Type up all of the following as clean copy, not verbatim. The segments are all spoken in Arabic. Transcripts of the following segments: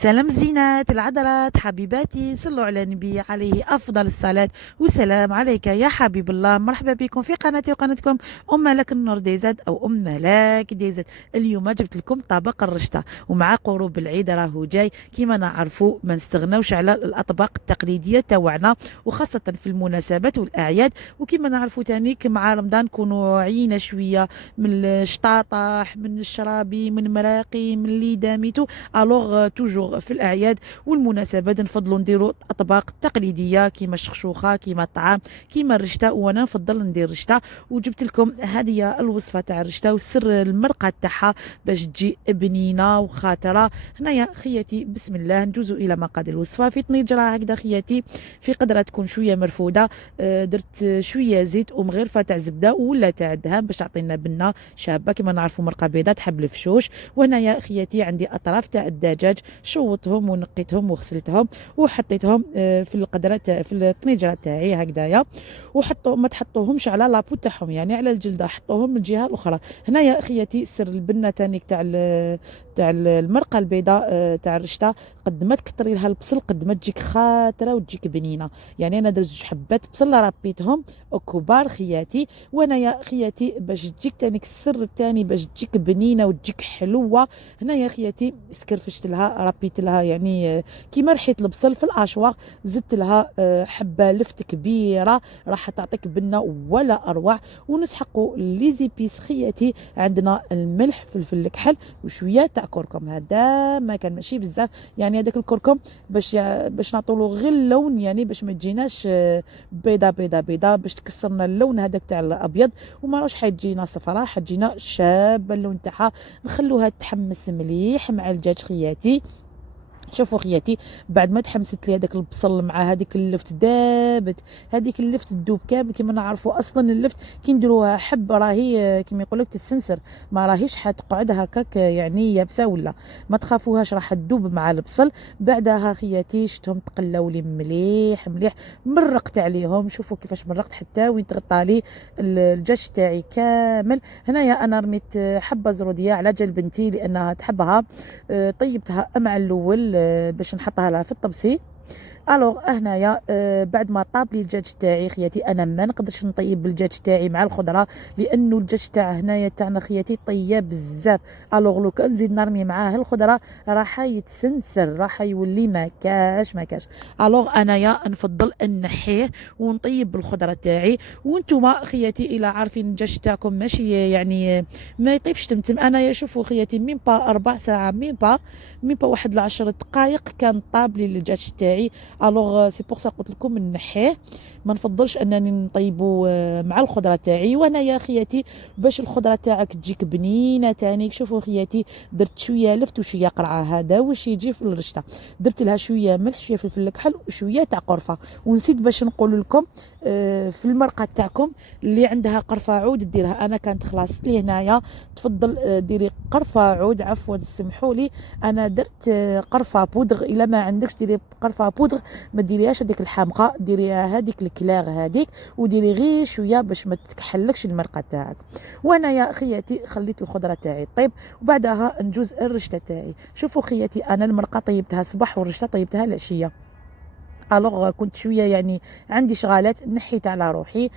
سلام زينات العذرات حبيباتي، صلوا على النبي عليه أفضل الصلاة والسلام. عليك يا حبيب الله، مرحبا بكم في قناتي وقناتكم أم ملك النور ديزاد أو أم ملاك ديزاد. اليوم جبت لكم طبق الرشطة، ومع قرب العيد راهو جاي كيما نعرفوا ما نستغناوش على الأطباق التقليدية تاوعنا، وخاصة في المناسبات والأعياد. وكيما نعرفوا تانيك مع رمضان كونوا عينا شوية من الشطاطح، من الشرابي، من مراقي، من اللي داميتو. الوغ توجور في الاعياد والمناسبات نفضلوا نديروا اطباق تقليديه كيما الشخشوخه، كيما الطعام، كيما الرشته. وانا نفضل ندير رشته، وجبت لكم هذه الوصفه تاع الرشته والسر المرقه تاعها باش تجي بنينه وخاطره. هنايا خياتي بسم الله ندوزوا الى مقادير الوصفه. في طنجره هكذا خياتي في قدره تكون شويه مرفوده، درت شويه زيت ومغرفه تاع زبده ولا تاع دهان باش تعطينا بنه شابه. كيما نعرفوا مرقه بيضاء تحب الفشوش. وهنايا خياتي عندي اطراف تاع الدجاج شوطهم ونقيتهم وغسلتهم وحطيتهم في القدره في الطنجره تاعي هكذايا. وحطوا ما تحطوهمش على لابو تاعهم، يعني على الجلده، حطوهم من الجهه الاخرى. هنايا خياتي سر البنه تانيك تاع المرقه البيضاء تاع الرشته، قد ما تكثري لها البصل قد ما تجيك خاطره وتجيك بنينه. يعني انا درت جوج حبات بصل ربيتهم كبار خياتي. وانايا خياتي باش تجيك تانيك السر الثاني باش تجيك بنينه وتجيك حلوه. هنايا خياتي سكرفشت لها ربيت لها يعني كيما ريحه البصل في الاشواق. زدت لها حبه لفت كبيره راح تعطيك بنه ولا اروع. ونسحقوا لي زيبيس خياتي، عندنا الملح، فلفل الكحل، وشويه تاع كركم. هذا ما كان ماشي بزاف، يعني هذاك الكركم باش نعطوا له غير اللون، يعني باش ما تجيناش بيضه بيضه بيضه، باش تكسرنا اللون هذاك تاع الابيض. وما راش حتجينا صفراء، حتجينا شابه اللون تاعها. نخلوها تحمس مليح مع الدجاج خياتي. شوفوا خياتي بعد ما تحمست لي هذاك البصل مع هذيك اللفت دابت، هذيك اللفت تذوب كامل. كيما نعرفوا اصلا اللفت كي نديروها حب راهي كيما يقول لك تسنسر، ما راهيش حتقعد هكاك يعني يابسه. ولا ما تخافوهاش راح تذوب مع البصل. بعدها خياتي شتهم تقلاو لي مليح مليح، مرقت عليهم. شوفوا كيفاش مرقت حتى وين تغطى لي الدجاج تاعي كامل. هنايا انا رميت حبه زروديه على جال بنتي لانها تحبها، طيبتها مع الاول باش نحطها لها في الطبسي. الوغ هنايا بعد ما طاب لي الدجاج تاعي خياتي، انا ما نقدرش نطيب الدجاج تاعي مع الخضره لانه الدجاج تاع هنايا تاعنا خياتي طيب بزاف. الوغ لو كان نزيد نرمي معاه الخضره راح يتسنسر، راح يولي ما كاش ما كاش. الوغ انايا نفضل نحيه ونطيب بالخضره تاعي. وانتم خياتي الى عارفين الدجاج تاعكم ماشي يعني ما يطيبش تمتم، انايا شوفوا خياتي مين با 4 ساعة، مين با واحد 10 دقائق كان طاب لي الدجاج تاعي. الوغ سي بوغ سا قلت لكم نحيه، ما نفضلش انني نطيبو مع الخضره تاعي. وانايا خياتي باش الخضره تاعك تجيك بنينه تاني، شوفوا خياتي درت شويه لفت وشويه قرعه، هذا واش يجي في الرشته. درت لها شويه ملح، شويه فلفل الكحل، وشويه تاع قرفه. ونسيت باش نقول لكم في المرقه تاعكم اللي عندها قرفه عود ديرها. انا كانت خلاص لي هنايا تفضل ديري قرفه عود، عفوا سمحوا لي. انا درت قرفه بودغ، الا ما عندكش ديري قرفه بودغ، ما ديريهاش هذيك الحامقه، ديريها هذيك الكلاغ هذيك، وديري غير شويه باش ما تكحلكش المرقه تاعك. وانا يا خياتي خليت الخضره تاعي طيب، وبعدها نجوز الرشته تاعي. شوفوا خياتي انا المرقه طيبتها الصباح والرشته طيبتها العشيه. الوغ كنت شويه يعني عندي شغالات نحيت على روحي.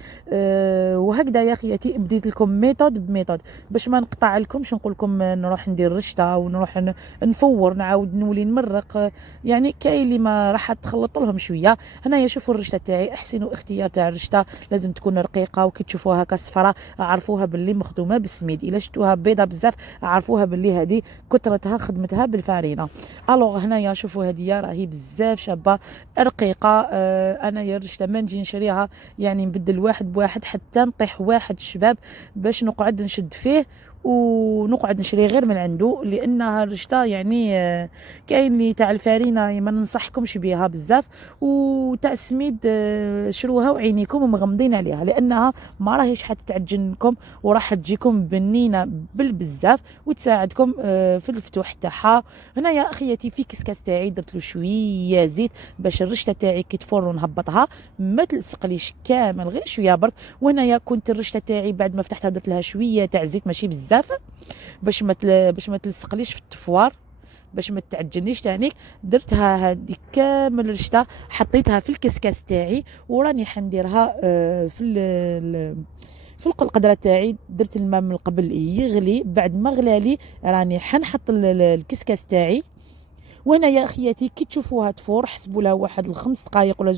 وهكذا يا خياتي بديت لكم ميثود بميثود باش ما نقطع لكمش نقول لكم نروح ندير رشته ونروح نفور نعاود نولي نمرق. يعني كاين اللي ما راح تخلط لهم شويه. هنايا شوفوا الرشته تاعي، احسنوا اختيار تاع الرشته، لازم تكون رقيقه. وكي تشوفوها هكا صفراء عرفوها باللي مخدومه بالسميد، الا شفتوها بيضه بزاف عرفوها باللي هذه كثرتها خدمتها بالفارينه. الوغ هنايا شوفوا هذه راهي بزاف شابه رقيقه. انا يا رشته ما نجي نشريها يعني نبدل واحد بواحد حتى نطيح واحد الشباب باش نقعد نشد فيه ونقعد نشري غير من عنده، لانها الرشته يعني كاين لي تاع الفارينه ما ننصحكمش بها بزاف، وتاع السميد شروها وعينيكم ومغمضين عليها لانها ما راهيش حتتعجنكم وراح تجيكم بنينه بالبزاف وتساعدكم في الفتوح تاعها. هنايا اخياتي في كسكاس تاعي درت له شويه زيت باش الرشته تاعي كي تفور ونهبطها ما تلصقليش كامل، غير شويه برك. وهنايا كنت الرشته تاعي بعد ما فتحتها درت لها شويه تاع زيت ماشي بزاف باش ما تلصقليش في التفوار. باش ما تعجنيش تانيك. درتها هذيك كامل رشتها، حطيتها في الكسكاس تاعي، وراني حنديرها في القدره تاعي. درت الماء من قبل يغلي، بعد ما غلالي راني حنحط الكسكاس تاعي. وانا يا اخياتي كي تشوفوها تفور حسبوا لها واحد الخمس دقائق ولا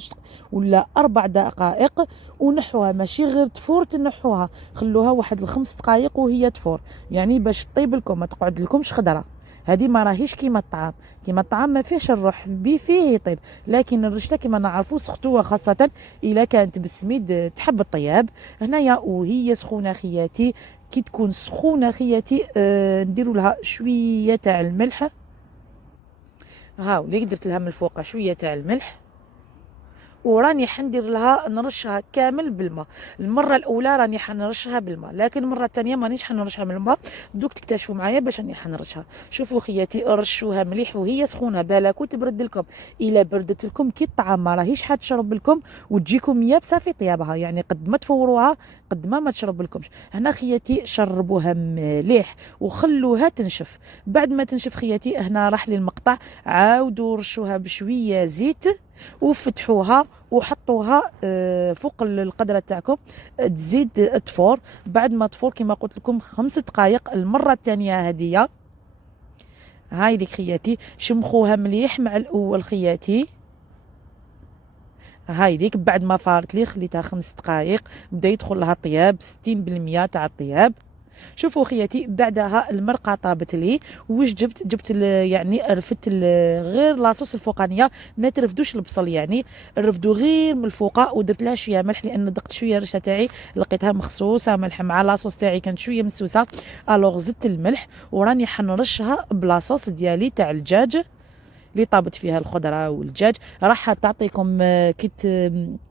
ولا 4 دقائق، ونحوها ماشي غير تفور، تنحوها خلوها واحد الخمس دقائق وهي تفور، يعني باش طيب لكم ما تقعد لكمش خضره. هذه ما راهيش كيما الطعام، كيما الطعام ما فيهش الروح بي فيه يطيب، لكن الرشته كيما نعرفوا سختوها خاصه الا كانت بالسميد تحب الطياب. هنايا وهي سخونه خياتي، كي تكون سخونه خياتي نديروا لها شويه تاع الملح. هاو اللي درت لها من الفوق شويه تاع الملح، وراني حندير لها نرشها كامل بالماء. المره الاولى راني حنرشها بالماء، لكن المره الثانيه مانيش حنرشها بالماء. دوك تكتشفوا معايا باش راني حنرشها. شوفوا خياتي رشوها مليح وهي سخونه، بالكو تبرد لكم. الا بردت لكم كي الطعام ما راهيش حتشرب لكم وتجيكم يابسه في طيابها، يعني قد ما تفوروها قد ما تشرب لكمش. هنا خياتي شربوها مليح وخلوها تنشف. بعد ما تنشف خياتي هنا راح لي المقطع، عاودوا رشوها بشويه زيت وفتحوها وحطوها فوق القدره تاعكم تزيد تفور. بعد ما تفور كما قلت لكم 5 دقائق، المره الثانيه هديه. هاي ليك خياتي، شمخوها مليح مع الاول خياتي. هاي ليك بعد ما فارت لي خليتها 5 دقائق، بدا يدخل لها طياب 60% تاع الطياب. شوفوا خياتي بعدها المرقه طابت لي. واش جبت يعني رفدت غير لاصوص الفوقانيه، ما ترفدوش البصل، يعني رفدوا غير من الفوق، ودرت لها شويه ملح لان دقت شويه الرشه تاعي لقيتها مخصوصه ملح، مع لاصوص تاعي كانت شويه مسوسه، الوغ زدت الملح. وراني حنرشها بلاصوص ديالي تاع الدجاج اللي طابت فيها الخضره والدجاج. راح تعطيكم كي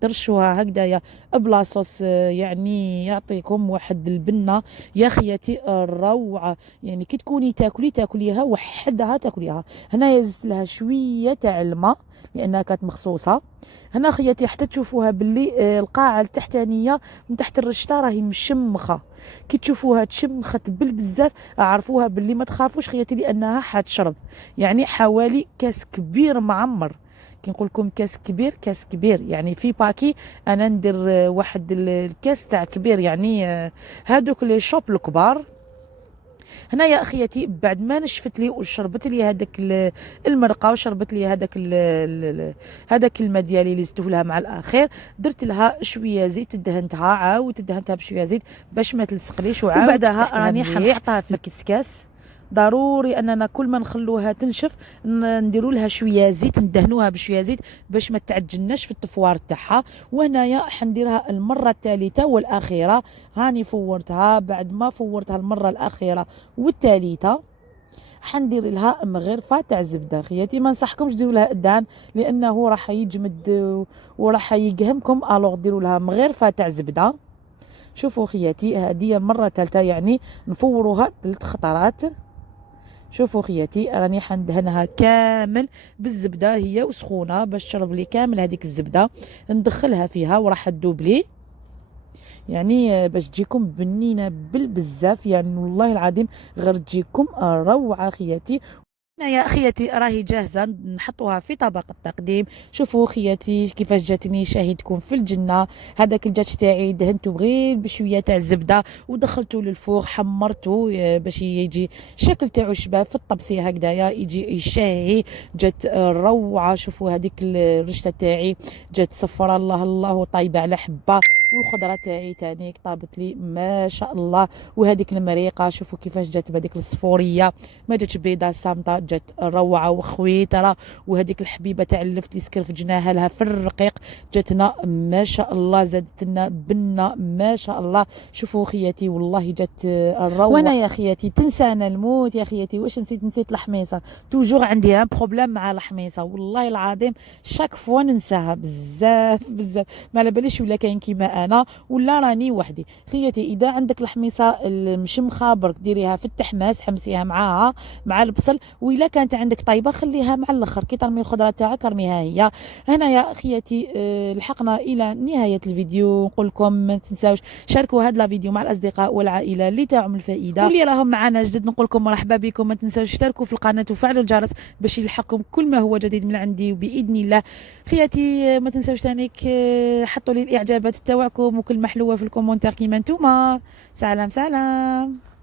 ترشوها هكذايا بلاصوص يعني يعطيكم واحد البنه يا خياتي الروعه. يعني كي تكوني تاكليها وحدها تاكليها. هنا زدت لها شويه تاع الماء لانها كانت مخصوصه. هنا خياتي حتى تشوفوها باللي القاعه التحتانيه من تحت الرشته راهي مشمخه. كي تشوفوها تشمخت بالبزاف عرفوها باللي ما تخافوش خياتي لانها حتشرب. يعني حوالي كاس كبير معمر، كي نقول لكم كاس كبير يعني في باكي انا ندير واحد الكاس تاع كبير، يعني هادوك لي شوب الكبار. هنا يا اخياتي بعد ما نشفت لي وشربت لي هذاك المرقه وشربت لي هذاك الماء ديالي اللي زدته لها مع الاخير، درت لها شويه زيت، دهنتها بشويه زيت باش ما تلصقليش. وبعدها راني حنحطها في الكسكاس. ضروري اننا كل ما نخلوها تنشف نديروا لها شويه زيت، ندهنوها بشويه زيت باش ما تعجناش في التفوار تاعها. وهنايا حنديرها المره الثالثه والاخيره. هاني فورتها، بعد ما فورتها المره الاخيره والثالثه حندير لها مغرفه تاع زبده. خياتي ما نصحكمش ديروا لها الدهان لانه راح يجمد وراح يقهمكم، الوغ ديروا لها مغرفه تاع زبده. شوفوا خياتي هذه المره الثالثه، يعني نفوروها 3 خطرات. شوفوا خياتي راني حندهنها كامل بالزبده هي وسخونه باش تشرب لي كامل هذيك الزبده. ندخلها فيها وراح تذوب لي، يعني باش تجيكم بنينه بالبزاف، يعني والله العظيم غير تجيكم روعه خياتي. هنا يا خياتي راهي جاهزه نحطوها في طبق التقديم. شوفوا خياتي كيفاش جاتني شاهدكم في الجنه. هذاك الدجاج تاعي دهنته غير بشويه تاع الزبده ودخلته للفوق حمرته باش يجي الشكل تاعو شباب في الطبسي هكذايا يجي شاهي. جات روعه. شوفوا هذيك الرشته تاعي جات صفرة الله الله طايبه على حبه، والخضره تاعي تانيك طابت لي ما شاء الله. وهذيك المريقه شوفوا كيفاش جات بهذيك الصفوريه، ما جاتش بيضه صامته، جات روعه وخويتره. وهذيك الحبيبه تاع اللفت اللي سكرفجناها لها في الرقيق جاتنا ما شاء الله، زادت لنا بنه ما شاء الله. شوفوا خياتي والله جات الروعه. وانا يا خياتي تنسانا الموت يا خياتي، واش نسيت الحميصه. توجور عندي ان بروبليم مع الحميصه والله العظيم، شاك فوا ننساها بزاف ما على باليش ولا كاين كيما انا ولا راني وحدي. خياتي اذا عندك الحميصه المشمخه برك ديريها في التحماس، حمسيها معاها مع البصل، والا كانت عندك طيبه خليها مع الاخر كي ترمي الخضره تاعك ارميها هي. هنايا خياتي لحقنا الى نهايه الفيديو. نقول لكم ما تنساوش شاركوا هذا الفيديو مع الاصدقاء والعائله اللي تاعهم الفائده، واللي راهم معنا جدد نقول لكم مرحبا بكم. ما تنساوش تشتركوا في القناه وفعلوا الجرس باش يلحقكم كل ما هو جديد من عندي وباذن الله. خياتي ما تنساوش ثاني حطوا لي الاعجابات تاعكم وكل محلوه في الكومونتير كيما نتوما. سلام سلام.